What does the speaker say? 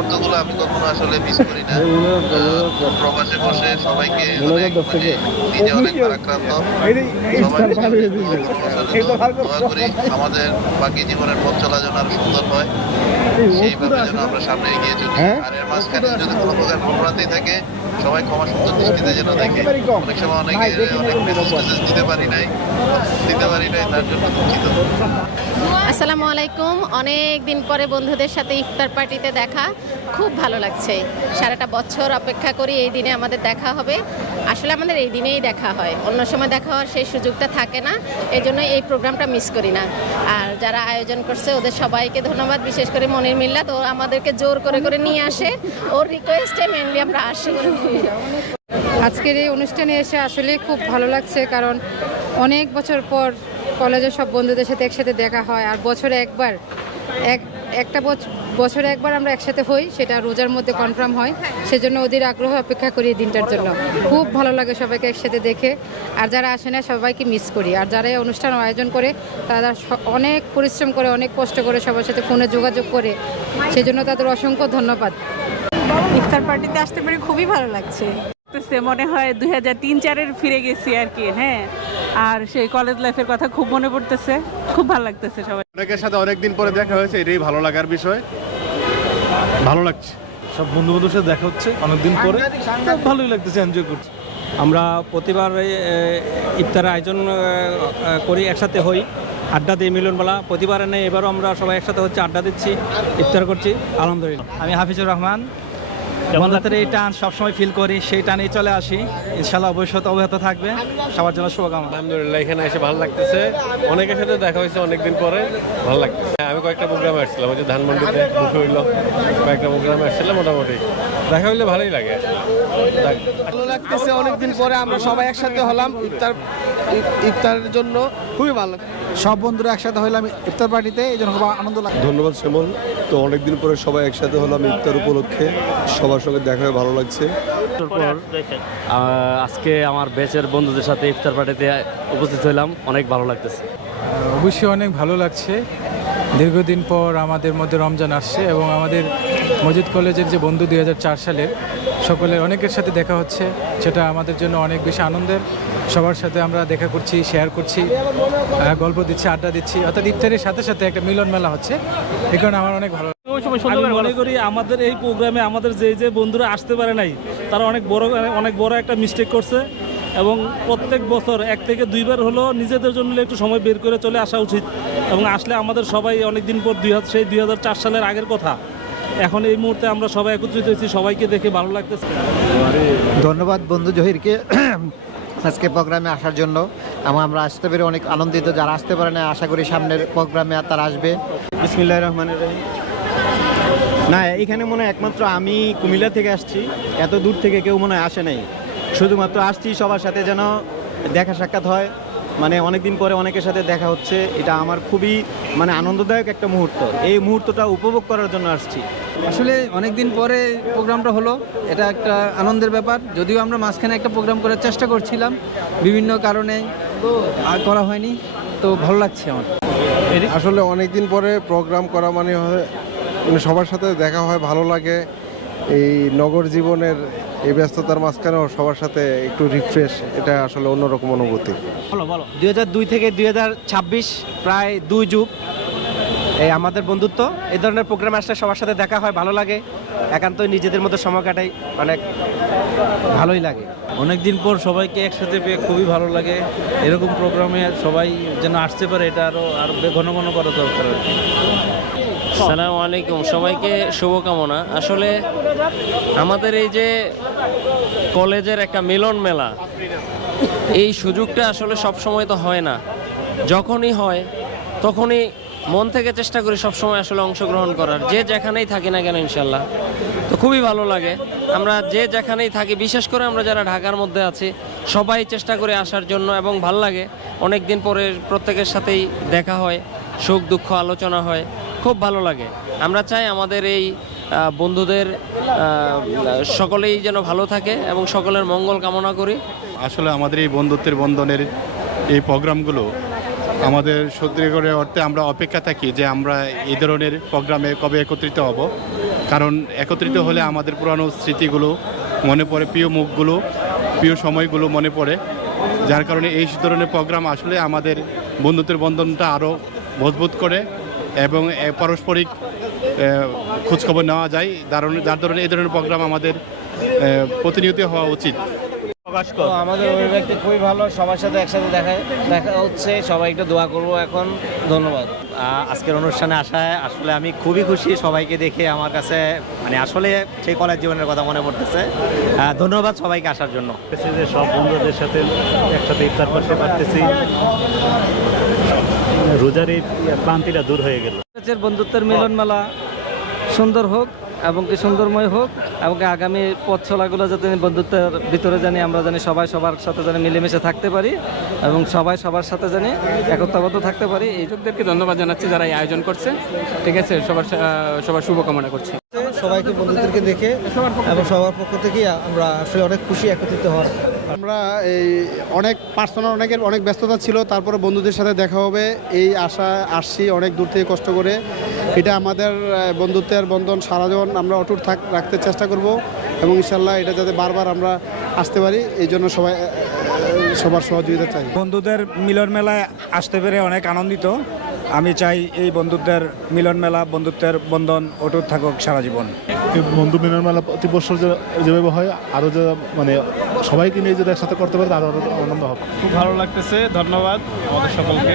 মুহূর্তগুলো আমি কখনো আসলে মিস করি না। প্রবাসে বসে সবাইকে অনেক নিজে অনেক ভারাক্রান্ত, সবার দোয়া করি আমাদের বাকি জীবনের পথ চলা যেন আরো সুন্দর হয়, সেইভাবে যেন আমরা সামনে এগিয়ে চলি। আর এর মাঝখানে যদি কোনো প্রকার ভুলভ্রান্তি থাকে সবাই ক্ষমা সুন্দর দৃষ্টিতে যেন দেখে। অনেক সময় অনেক মেসেজ দিতে পারি নাই তার জন্য দুঃখিত। আসসালামু আলাইকুম। অনেক দিন পরে বন্ধুদের সাথে ইফতার পার্টিতে দেখা, খুব ভালো লাগছে। সারাটা বছর অপেক্ষা করি এই দিনে আমাদের দেখা হবে। আসলে আমাদের এই দিনেই দেখা হয়, অন্য সময় দেখা হওয়ার সেই সুযোগটা থাকে না, এই জন্য এই প্রোগ্রামটা মিস করি না। আর যারা আয়োজন করছে ওদের সবাইকে ধন্যবাদ, বিশেষ করে মনির মিল্লাত, ও আমাদেরকে জোর করে করে নিয়ে আসে, ওর রিকোয়েস্টে মেনলি আমরা আসি। আজকের এই অনুষ্ঠানে এসে আসলে খুব ভালো লাগছে, কারণ অনেক বছর পর কলেজের সব বন্ধুদের সাথে একসাথে দেখা হয়। আর বছরে একবার বছরে একবার আমরা একসাথে হই, সেটা রোজার মধ্যে কনফার্ম হয়। সেজন্য ওদের আগ্রহ অপেক্ষা করি এই দিনটার জন্য। খুব ভালো লাগে সবাইকে একসাথে দেখে। আর যারা আসে না সবাইকে মিস করি। আর যারা এই অনুষ্ঠান আয়োজন করে তারা অনেক পরিশ্রম করে, অনেক কষ্ট করে সবার সাথে ফোনে যোগাযোগ করে, সেজন্য তাদের অসংখ্য ধন্যবাদ। ইফতার পার্টিতে আসতে পেরে খুবই ভালো লাগছে। মনে হয় 2003-04 ফিরে গেছি আর কি। হ্যাঁ, আর সেই কলেজ লাইফের কথা খুব মনে পড়তেছে, খুব ভালো লাগতেছে। সবাই অনেকের সাথে অনেকদিন পরে দেখা হয়েছে, এটাই ভালো লাগার বিষয়। ভালো লাগছে, সব বন্ধু বান্ধবের সাথে দেখা হচ্ছে অনেকদিন পরে, ভালোই লাগতেছে, এনজয় করছি। আমরা প্রতিবার ইফতার আয়োজন করি, একসাথে হই, আড্ডা দিই মিলনবেলা। প্রতিবারে নেই, এবারও আমরা সবাই একসাথে হচ্ছে, আড্ডা দিচ্ছি, ইফতার করছি, আলহামদুলিল্লাহ। আমি হাফিজুর রহমান। বন্ধুদের এই টান সবসময় ফিল করি, সেই টানেই চলে আসি। ইনশাল্লাহ ভবিষ্যৎ অব্যাহত থাকবে। সবার জন্য শুভকামনা। আলহামদুলিল্লাহ, এখানে এসে ভালো লাগতেছে। অনেকের সাথে দেখা হয়েছে অনেকদিন পরে, ভালো লাগতেছে। আমি কয়েকটা প্রোগ্রামে আসছিলাম, ওই যে ধানমন্ডিতে বসে হইলো, কয়েকটা প্রোগ্রামে আসছিলাম। মোটামুটি দেখা হইলে ভালোই লাগে। ভালো লাগতেছে, অনেকদিন পরে আমরা সবাই একসাথে হলাম ইফতারের জন্য, খুবই ভালো। সব বন্ধুরা একসাথে হইলাম ইফতার পার্টিতে, এই জন্য খুব আনন্দ লাগে। ধন্যবাদ শ্যামল। তো অনেকদিন পরে সবাই একসাথে হলাম ইফতার উপলক্ষে, সবার সঙ্গে দেখা হয়ে ভালো লাগছে। আজকে আমার ব্যাচের বন্ধুদের সাথে ইফতার পার্টিতে উপস্থিত হলাম, অনেক ভালো লাগতেছে। অবশ্যই অনেক ভালো লাগছে। দীর্ঘদিন পর আমাদের মধ্যে রমজান আসছে এবং আমাদের মজিদ কলেজের যে বন্ধু 2004 সালের সকলের অনেকের সাথে দেখা হচ্ছে, সেটা আমাদের জন্য অনেক বেশি আনন্দের। সবার সাথে আমরা দেখা করছি, শেয়ার করছি, গল্প দিচ্ছি, আড্ডা দিচ্ছি, অর্থাৎ ইফতারের সাথে সাথে একটা মিলন মেলা হচ্ছে। এই কারণে আমার অনেক ভালো। আমি মনে করি আমাদের এই প্রোগ্রামে আমাদের যে বন্ধুরা আসতে পারে নাই, তারা অনেক বড় একটা মিস্টেক করছে। এবং প্রত্যেক বছর 1 থেকে 2 বার হলো নিজেদের জন্য একটু সময় বের করে চলে আসা উচিত। এবং আসলে আমাদের সবাই অনেকদিন পর 2004 সালের আগের কথা, এখন এই মুহূর্তে আমরা সবাই একত্রিত হয়েছি, সবাইকে দেখে ভালো লাগতেছে। ধন্যবাদ বন্ধু জহিরকে আজকে প্রোগ্রামে আসার জন্য। আমরা আসতে পেরে অনেক আনন্দিত। যারা আসতে পারে না, আশা করি সামনের প্রোগ্রামে তারা আসবে। বিসমিল্লাহির রহমানির রহিম। না, এখানে মনে হয় একমাত্র আমি কুমিল্লা থেকে আসছি, এত দূর থেকে কেউ মনে হয় আসে নাই। শুধুমাত্র আসছি সবার সাথে যেন দেখা সাক্ষাৎ হয়, মানে অনেকদিন পরে অনেকের সাথে দেখা হচ্ছে। এটা আমার খুবই আনন্দদায়ক একটা মুহূর্ত। এই মুহূর্তটা উপভোগ করার জন্য আসছি। আসলে অনেকদিন পরে প্রোগ্রামটা হলো, এটা একটা আনন্দের ব্যাপার। যদিও আমরা মাঝখানে একটা প্রোগ্রাম করার চেষ্টা করছিলাম, বিভিন্ন কারণে আর করা হয়নি, তো ভালো লাগছে আমার। আসলে অনেকদিন পরে প্রোগ্রাম করা মানে সবার সাথে দেখা হয়, ভালো লাগে। এই নগর জীবনের এই ব্যস্ততার মাঝখানেও সবার সাথে একটু রিফ্রেশ, এটা আসলে অন্যরকম অনুভূতি। 2002 থেকে 2026 প্রায় 2 যুগ এই আমাদের বন্ধুত্ব। এই ধরনের প্রোগ্রাম আসলে সবার সাথে দেখা হয়, ভালো লাগে। একান্তই নিজেদের মধ্যে সময় কাটাই, অনেক ভালোই লাগে। অনেকদিন পর সবাইকে একসাথে পেয়ে খুবই ভালো লাগে। এরকম প্রোগ্রামে সবাই যেন আসতে পারে, এটা আরো ঘন ঘন করা দরকার। আসসালামু আলাইকুম, সবাইকে শুভকামনা। আসলে আমাদের এই যে কলেজের একটা মিলন মেলা, এই সুযোগটা আসলে সব সময় তো হয় না। যখনই হয় তখনই মন থেকে চেষ্টা করি সবসময় আসলে অংশগ্রহণ করার, যে যেখানেই থাকি না কেন ইনশাল্লাহ। তো খুবই ভালো লাগে। আমরা যে যেখানেই থাকি, বিশেষ করে আমরা যারা ঢাকার মধ্যে আছি, সবাই চেষ্টা করে আসার জন্য, এবং ভাল লাগে। অনেক দিন পরে প্রত্যেকের সাথেই দেখা হয়, সুখ দুঃখ আলোচনা হয়, খুব ভালো লাগে। আমরা চাই আমাদের এই বন্ধুদের সকলেই যেন ভালো থাকে এবং সকলের মঙ্গল কামনা করি। আসলে আমাদের এই বন্ধুত্বের বন্ধনের এই প্রোগ্রামগুলো আমাদের সত্যি করে অর্থে আমরা অপেক্ষা থাকি যে আমরা এই ধরনের প্রোগ্রামে কবে একত্রিত হব। কারণ একত্রিত হলে আমাদের পুরানো স্মৃতিগুলো মনে পড়ে, প্রিয় মুখগুলো, প্রিয় সময়গুলো মনে পড়ে। যার কারণে এই ধরনের প্রোগ্রাম আসলে আমাদের বন্ধুত্বের বন্ধনটা আরও মজবুত করে এবং পারস্পরিক খোঁজখবর নেওয়া যায়। যার ধরনের এই ধরনের প্রোগ্রাম আমাদের প্রতিনিয়ত হওয়া উচিত। আমাদের অভিব্যক্তি খুবই ভালো, সবার সাথে একসাথে দেখা হচ্ছে, সবাই একটু দোয়া করবো এখন। ধন্যবাদ। আজকের অনুষ্ঠানে আসায় আসলে আমি খুবই খুশি, সবাইকে দেখে আমার কাছে মানে আসলে সেই কলেজ জীবনের কথা মনে পড়তেছে। ধন্যবাদ সবাইকে আসার জন্য। যে সব বন্ধুদের সাথে একসাথে ইফতার করতে পারতেছি, রোজার এই ক্লান্তিটা দূর হয়ে গেল। বন্ধুত্বের মিলন মেলা সুন্দর হোক এবং কি সুন্দরময় হোক, এবং আগামী পথ চলাগুলো যাতে বন্ধুত্বের ভিতরে জানি আমরা জানি সবাই সবার সাথে জানি মিলেমিশে থাকতে পারি এবং সবাই সবার সাথে জানি একতাবদ্ধ থাকতে পারি। এই লোকদেরকে ধন্যবাদ জানাচ্ছি যারা এই আয়োজন করছে। ঠিক আছে, সবার শুভকামনা করছি। সবাইকে বন্ধুদেরকে দেখে এবং সবার পক্ষ থেকেই আমরা আসলে অনেক খুশি একত্রিত হওয়ার। আমরা এই অনেক পার্সোনাল অনেক ব্যস্ততা ছিল, তারপরে বন্ধুদের সাথে দেখা হবে এই আশা আসছি অনেক দূর থেকে কষ্ট করে। এটা আমাদের বন্ধুত্বের বন্ধন সারা জীবন আমরা অটুট রাখতে চেষ্টা করব এবং ইনশাল্লাহ এটা যাতে বারবার আমরা আসতে পারি, এই জন্য সবার সহযোগিতা চাই। বন্ধুদের মিলন মেলায় আসতে পেরে অনেক আনন্দিত। আমি চাই এই বন্ধুত্বের মিলন মেলা, বন্ধুত্বের বন্ধন অটুট থাকুক সারা জীবন। বন্ধু মিলন মেলা প্রতি বছর যেভাবে হয় আরও যে মানে সবাইকে নিয়ে যদি একসাথে করতে পারে আরও আনন্দ হবে। খুব ভালো লাগতেছে, ধন্যবাদ আমাদের সকলকে।